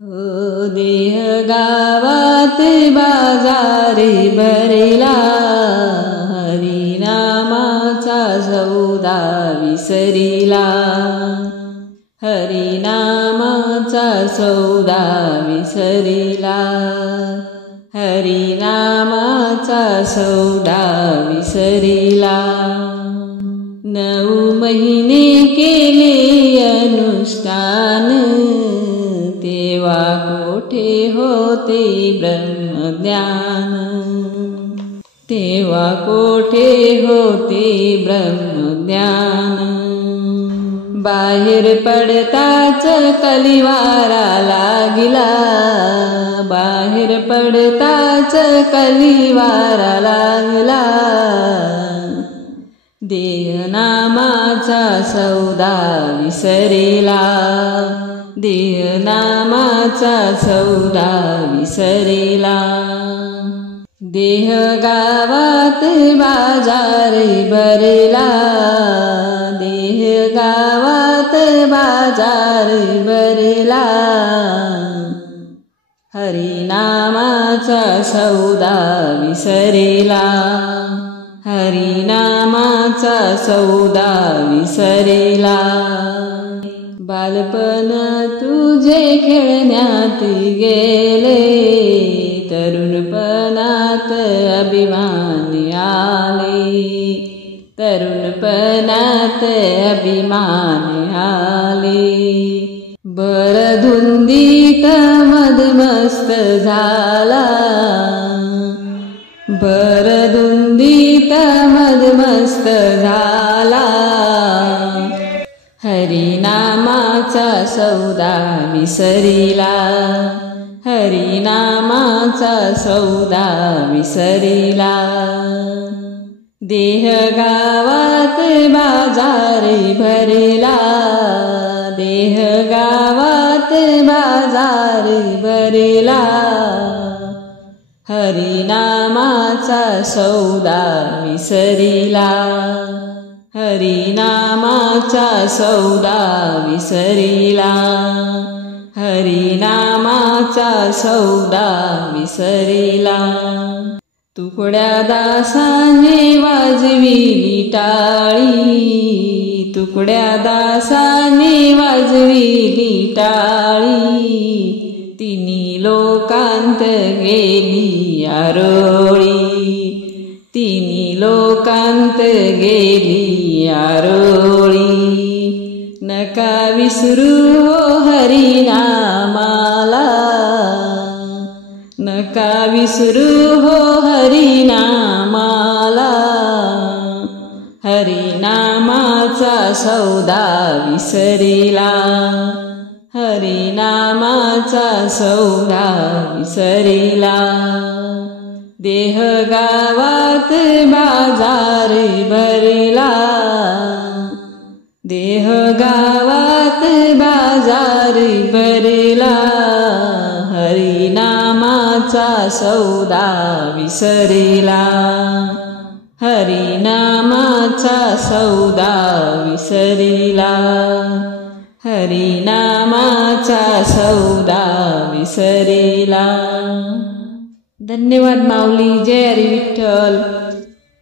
ओ देह गावात बाजारी भरला, हरिनामाचा सौदा विसरिला, हरिनामाचा सौदा विसरिला, हरिनामाचा सौदा विसरिला। 9 महिने केले अनुष्ठान, तेव्हा कोठे होते ब्रह्मज्ञान, तेव्हा कोठे होते ब्रह्मज्ञान। बाहेर पडताच कलिवारा लागला, बाहेर पडताच कलिवारा लागला, देहनामाचा सौदा विसरिला, देहनामाचा सौदा विसरिला। देह गावात बाजार भरला, देह गावात बाजार भरला, हरिनामाचा सौदा विसरिला, हरिनामाचा सौदा विसरिला। बालपण तुझे खेळण्यात गेले, तरुणपणात अभिमान आले, तरुणपणात अभिमान आले। भरधुंदीत मदमस्त झाला, भरधुंदीत मदमस्त झाला, हरिनामाचा सौदा विसरिला, हरिनामाचा सौदा विसरिला। देह गावात बाजार भरला, देह गावात बाजार भरला, हरिनामाचा सौदा विसरिला, हरिनामाचा सौदा विसरिला, हरिनामाचा सौदा विसरिला। तुकड्या दासाने वाजविली टाळी, तुकड्या दासाने वाजविली टाळी, तिन्ही लोकांत गेली आरोळी, तिन्ही लोकांत गेली आरोळी। नका विसरू हो हरिनामाला, नका विसरू हो हरिनामाला, हरिनामाचा सौदा विसरिला, हरिनामाचा सौदा विसरिला। देह गावात बाजार भरला, देह गावात बाजार भरला, हरिनामाचा सौदा विसरिला, हरिनामाचा सौदा विसरिला, हरिनामाचा सौदा विसरिला। धन्यवाद माऊली। जय हरी विठ्ठल।